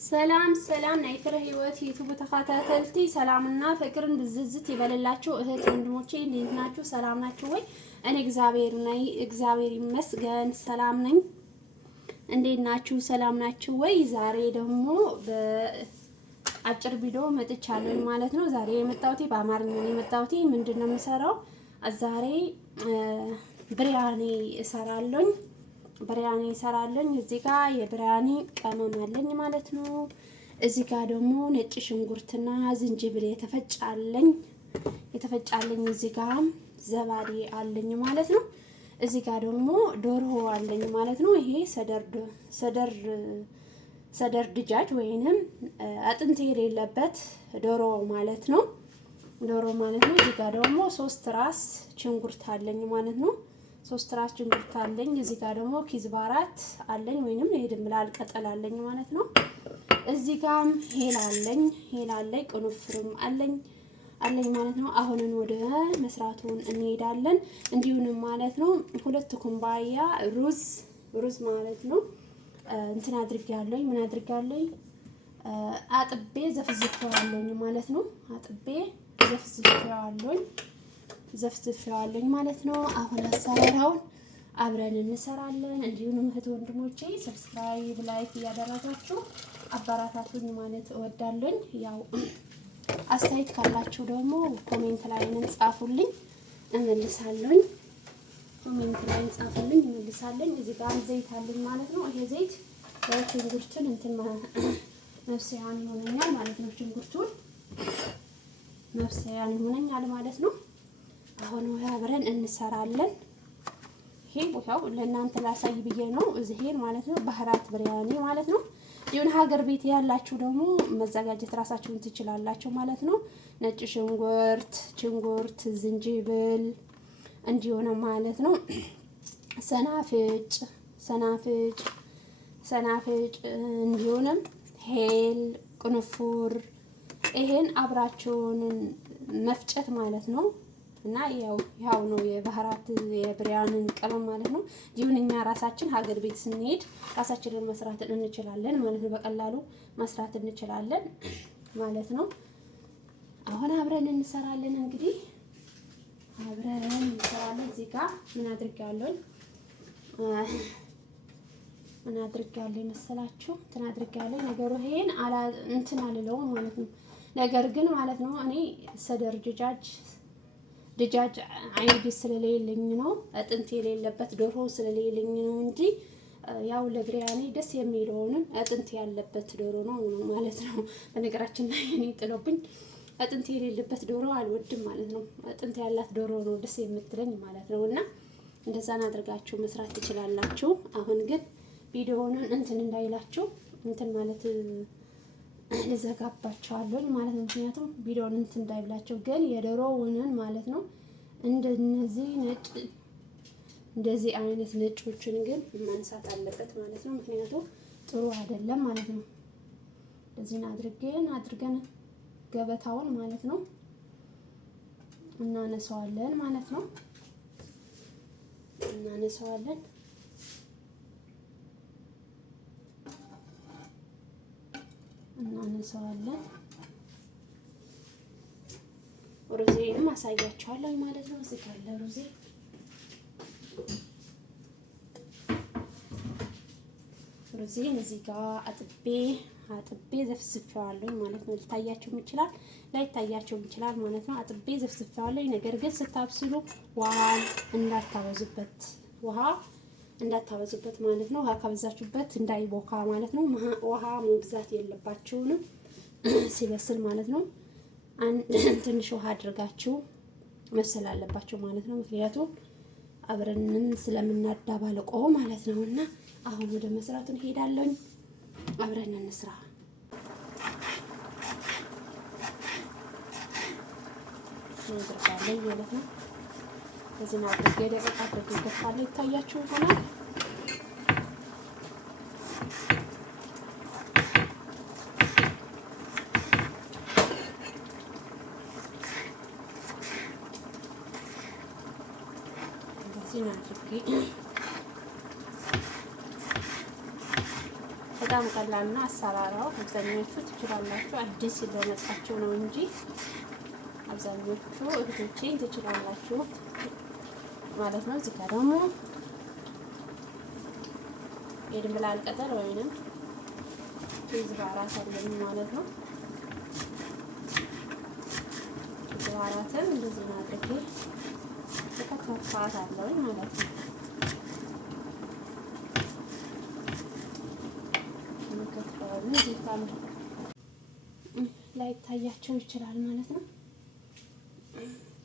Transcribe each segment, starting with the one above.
ሰላም ሰላም ናይ ፍረ ህይወት ዩቲዩብ ተከታተልቲ ሰላምና ፍቅርን ብዝዝት ይበልላችሁ እህት ወንድሞቼ እንዴት ናችሁ? ሰላም ናችሁ ወይ? እኔ እግዚአብሔር ይመስገን ሰላም ነኝ። እንዴት ናችሁ? ሰላም ናችሁ ወይ? ዛሬ ደግሞ በአጭር ቪዲዮ መጥቻለሁ ማለት ነው። ዛሬ የመጣሁት በአማርኛ ነው የመጣሁት። ምንድነው የምሰራው? ዛሬ ብሪያኒ እሰራለሁ። ብሪያኒ እሰራለሁ። እዚህ ጋር የብሪያኒ ቅመም አለኝ ማለት ነው። እዚህ ጋር ደግሞ ነጭ ሽንኩርትና ዝንጅብል የተፈጫለኝ እዚህ ጋር ዘባዴ አለኝ ማለት ነው። እዚህ ጋር ደግሞ ዶሮ አለኝ ማለት ነው። ይሄ ሰደር ድጃጅ ወይንም አጥንት የሌለበት ዶሮ ማለት ነው። እዚህ ጋር ደግሞ 3 ራስ ሽንኩርት አለኝ ማለት ነው። 3 ራስ ሽንኩርት አለኝ። እዚህ ጋር ደግሞ ኪዝባራት አለኝ ወይንም የድንብላል ቅጠል አለኝ ማለት ነው። እዚህ ጋር ሄል አለኝ ቅንፍርም አለኝ ማለት ነው። አሁንን ወደ መስራቱን እንሄዳለን። እንዲሁንም ማለት ነው 2 ኩባያ ሩዝ ማለት ነው እንትን አድርጌያለሁ። ምን አድርጋለሁ? አጥቤ ዘፍዝፌዋለሁ ማለት ነው። ዘፍዝፌዋለሁ ማለት ነው። አሁን አሰራራውን አብረን እንሰራለን። እንዲሁም እህት ወንድሞቼ ሰብስክራይብ፣ ላይክ እያደረጋችሁ አበረታቱኝ ማለት እወዳለሁ። ያው አስተያየት ካላችሁ ደግሞ ኮሜንት ላይ ጻፉልኝ እመልሳለሁ። እመልሳለሁ። እዚህ ጋር ዘይት አለኝ ማለት ነው። ይሄ ዘይት ለሽንኩርቱን እንትን መብሰያን ይሆነኛል ማለት ነው። ሽንኩርቱን መብሰያን ይሆነኛል ማለት ነው። አሁን አብረን እንሰራለን። ይሄ ቦታው ለእናንተ ላሳይ ብዬ ነው። እዚህ ማለት ነው ባህራት ብሪያኒ ማለት ነው። የሆነ ሀገር ቤት ያላችሁ ደግሞ መዘጋጀት ራሳችሁን ትችላላችሁ ማለት ነው። ነጭ ሽንኩርት፣ ዝንጅብል እንዲሆነ ማለት ነው። ሰናፍጭ እንዲሆንም ሄል፣ ቅንፉር ይሄን አብራችሁን መፍጨት ማለት ነው። እና ያው ነው የባህራት የብሪያንን ቅመም ማለት ነው። ይሁን እኛ ራሳችን ሀገር ቤት ስንሄድ ራሳችንን መስራት እንችላለን ማለት ነው። በቀላሉ መስራት እንችላለን ማለት ነው። አሁን አብረን እንሰራለን። እንግዲህ አብረን እንሰራለን። እዚህ ጋር ምን አድርጋለሁ መሰላችሁ? እንትን አድርጋለሁ ነገሩ ይሄን እንትን አልለውም ማለት ነው። ነገር ግን ማለት ነው እኔ ሰደር ድጃጅ አይዲ ስለሌለኝ ነው፣ አጥንት የሌለበት ዶሮ ስለሌለኝ ነው እንጂ ያው ለብሪያኒ ደስ የሚለውንም አጥንት ያለበት ዶሮ ነው ማለት ነው። በነገራችን ላይ እኔ ጥሎብኝ አጥንት የሌለበት ዶሮ አልወድም ማለት ነው። አጥንት ያላት ዶሮ ነው ደስ የምትለኝ ማለት ነው። እና እንደዛን አድርጋችሁ መስራት ትችላላችሁ። አሁን ግን ቪዲዮውን እንትን እንዳይላችሁ እንትን ማለት ልዘጋባቸዋለሁ ማለት ነው። ምክንያቱም ቪዲዮውን እንትን እንዳይብላቸው ግን የዶሮውን ማለት ነው እንደዚህ አይነት ነጮችን ግን ማንሳት አለበት ማለት ነው። ምክንያቱም ጥሩ አይደለም ማለት ነው። እንደዚህ አድርገን ገበታውን ማለት ነው እናነሳዋለን ማለት ነው። እናነሳዋለን። ሩዜንም አሳያችኋለሁ ማለት ነው። እዚህ ጋር ሩዜን እዚህ ጋር አጥቤ ዘፍዝፌዋለሁ ማለት ነው። ሊታያችሁም ይችላል ላይታያችሁም ይችላል ማለት ነው። አጥቤ ዘፍዝፌዋለሁ። ነገር ግን ስታብስሉ ውሃ እንዳታበዙበት ማለት ነው። ውሃ ካበዛችሁበት እንዳይቦካ ማለት ነው። ውሃ መብዛት የለባችሁንም ሲበስል ማለት ነው። ትንሽ ውሃ አድርጋችሁ መብሰል አለባችሁ ማለት ነው። ምክንያቱም አብረንም ስለምናዳባልቀው ማለት ነው። እና አሁን ወደ መስራቱ እንሄዳለን። አብረን እንስራ። እንግዲህ ማለት ነው እዚህ ነው ደቂቃ አድርገን ይታያችሁ ይሆናል። በጣም ቀላልና አሰራራው አብዛኞቹ ትችላላችሁ። አዲስ ለመጣችሁ ነው እንጂ አብዛኞቹ እህቶቼ ትችላላችሁ ማለት ነው። እዚህ ጋር ደግሞ የድንብላል ቅጠል ወይንም ዝባራት አለኝ ማለት ነው። ዝባራትን እንደዚህ አድርጌ ተከታትፋት አለኝ ማለት ነው። ላይ ታያቸው ይችላል ማለት ነው።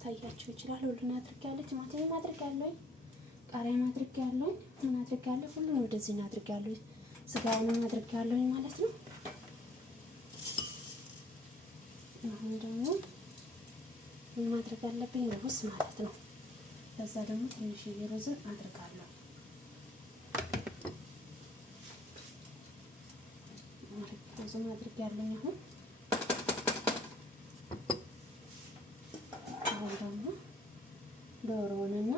ታያቸው ይችላል። ሁሉን አድርጋለሁ። ቲማቲም አድርጋለሁ፣ ቃሪያም አድርጋለሁ፣ ምን አድርጋለሁ፣ ሁሉን ወደዚህ አድርጋለሁ። ስጋውንም አድርጋለሁ ማለት ነው። አሁን ደግሞ ምን ማድረግ አለብኝ? ሩዝ ማለት ነው። ከዛ ደግሞ ትንሽዬ ሩዝ አድርጋለሁ። ሩዝም አድርጋለሁ። አሁን ደግሞ ዶሮውንና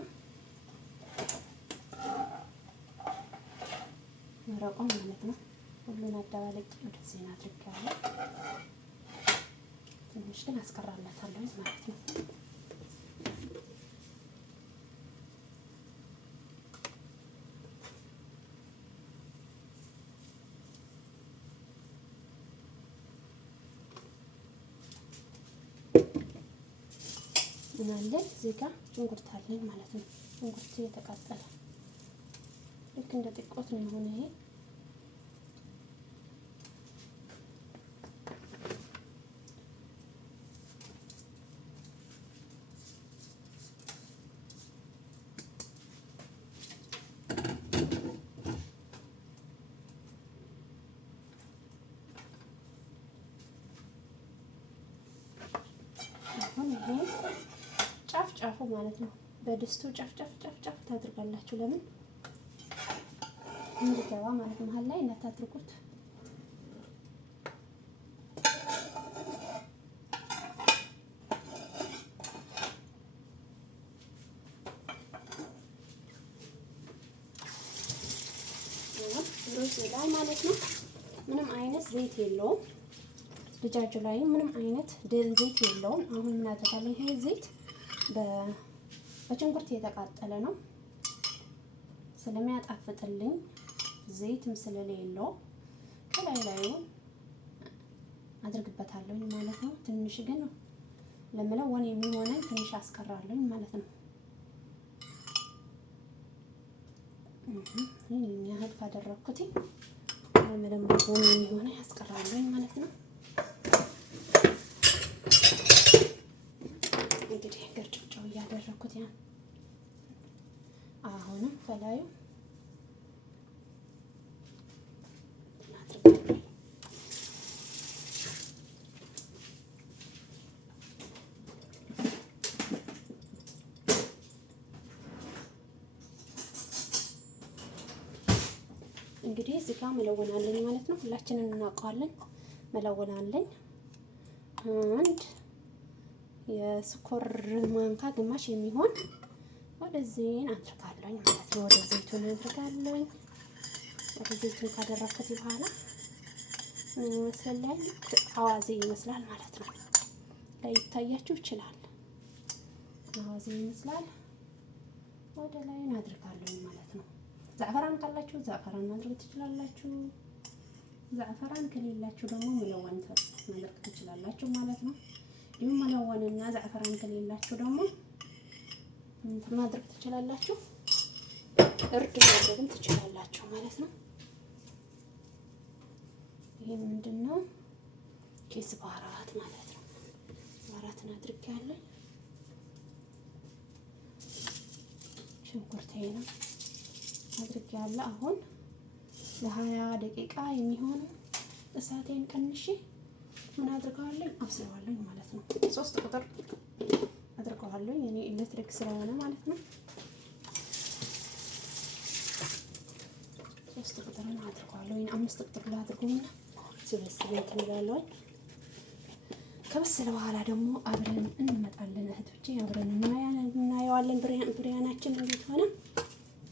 መረቋን ማለት ነው ሁሉን አደባለቄ ወደዚህ አድርጋለሁ። ትንሽ ግን አስቀራላታለሁ ማለት ነው። ምን አለ እዚህ ጋር ሽንኩርት አለኝ ማለት ነው። ሽንኩርት የተቃጠለ ልክ እንደ ጥቆት ነው የሆነ ይሄ ጫፉ ማለት ነው። በድስቱ ጫፍ ታድርጋላችሁ። ለምን እንዲገባ ማለት ነው። መሀል ላይ እናታድርጉት። ሩዝ ላይ ማለት ነው ምንም አይነት ዘይት የለውም። ልጃጁ ላይ ምንም አይነት ዘይት የለውም። አሁን ምን አደርጋለሁ? ይሄ ዘይት በሽንኩርት የተቃጠለ ነው ስለሚያጣፍጥልኝ ዘይትም ስለሌለው ከላይ አድርግበታለሁ ማለት ነው። ትንሽ ግን ለመለወን የሚሆነኝ ትንሽ አስቀራለሁ ማለት ነው። ይሄን ያህል ካደረኩት ለመለወን የሚሆነኝ አስቀራለሁ ማለት ነው። እንግዲህ ገርጭጫው እያደረኩት ያን አሁንም ከላዩ እንግዲህ እዚህ ጋር መለወን አለኝ ማለት ነው። ሁላችንን እናውቀዋለን። መለወን አለኝ አንድ የስኳር ማንካ ግማሽ የሚሆን ወደዚህ አድርጋለሁ ማለት ነው። ወደ ዘይቱን አድርጋለሁ። ወደ ዘይቱን ካደረኩት በኋላ ምን ይመስላል? አዋዜ ይመስላል ማለት ነው። ላይ ይታያችሁ ይችላል። አዋዜ ይመስላል። ወደ ላይ አድርጋለሁ ማለት ነው። ዛዕፈራን ካላችሁ ዛዕፈራን ማድረግ ትችላላችሁ። ዛዕፈራን ከሌላችሁ ደግሞ መለወን ማድረግ ትችላላችሁ ማለት ነው። ይሄን መለወንና ዛዕፈራን ከሌላችሁ ደግሞ ማድረግ ትችላላችሁ። እርድ ማድረግም ትችላላችሁ ማለት ነው። ይሄ ምንድነው? ኬስ ባህራት ማለት ነው። ባህራትን አድርጌያለሁ። ሽንኩርቴ ነው አድርጌያለሁ። አሁን ለ20 ደቂቃ የሚሆን እሳቴን ቀንሼ ምን አድርገዋለሁ? አብስለዋለሁ ማለት ነው። 3 ቁጥር አድርገዋለሁ እኔ ኤሌክትሪክ ስለሆነ ማለት ነው። 3 ቁጥር አድርገዋለሁ። 5 ቁጥር ላይ አድርገውና ሲበስል እንላለን። ከበሰለ በኋላ ደግሞ አብረን እንመጣለን እህቶቼ፣ አብረን እናየዋለን። ብሪያናችን እንዴት ሆነ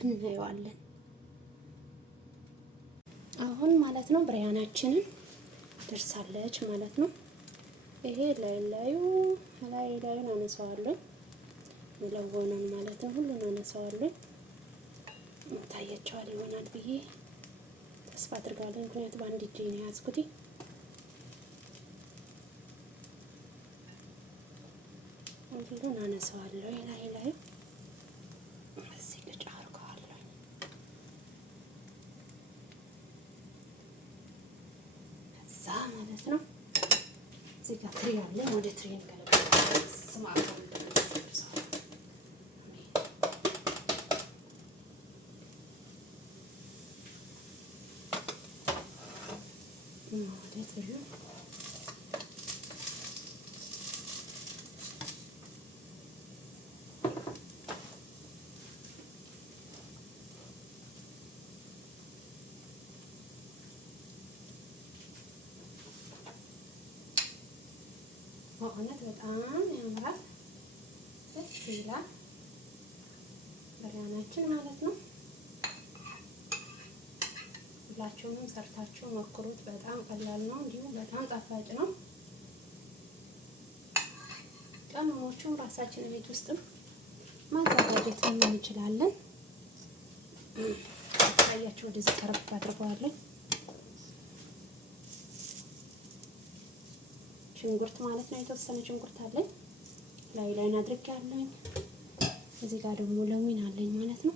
እናየዋለን። አሁን ማለት ነው ብሪያናችንን ደርሳለች ማለት ነው። ይሄ ላዩን አነሳዋለሁ የለወነውን ማለት ነው። ሁሉን አነሳዋለሁ። ታያቸዋል ይሆናል ብዬ ተስፋ አድርጋለሁ። ምክንያቱም በአንድ እጄ ነው ያዝኩት። ሁሉን አነሳዋለሁ ላይ እዚህ ልጅ አርገዋለሁ። ከዛ ማለት ነው እዚህ ጋር ትሪ አለ። ወደ ትሪ እንገለብጣለን። በእውነት በጣም ያምራል፣ ደስ ይላል ብሪያናችን ማለት ነው። ሁላችሁም ሰርታችሁ ሞክሩት። በጣም ቀላል ነው፣ እንዲሁም በጣም ጣፋጭ ነው። ቅመሞቹን ራሳችን ቤት ውስጥም ማዘጋጀት እንችላለን። ታያችሁ ወደዚህ ቀረብ አድርገዋለሁ። ሽንኩርት ማለት ነው። የተወሰነ ሽንኩርት አለኝ ላይ አድርጌያለሁኝ። እዚህ ጋር ደግሞ ለሚን አለኝ ማለት ነው።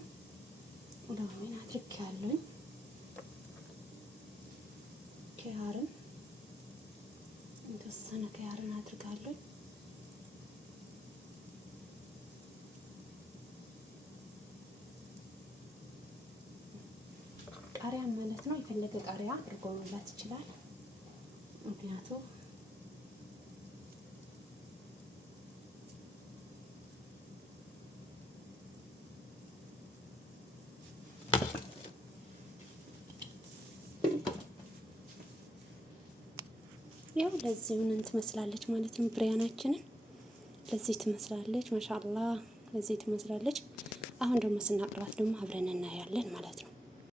ለሚን አድርጌያለሁኝ። ኪያርን የተወሰነ ኪያርን አድርጋለሁ። ቃሪያን ማለት ነው። የፈለገ ቃሪያ አድርጎ መብላት ይችላል። ምክንያቱም ያው ለዚህ ምን ትመስላለች ማለት ነው። ብሪያናችንን ለዚህ ትመስላለች። ማሻአላህ ለዚህ ትመስላለች። አሁን ደግሞ ስናቅራት ደግሞ አብረን እናያለን ማለት ነው።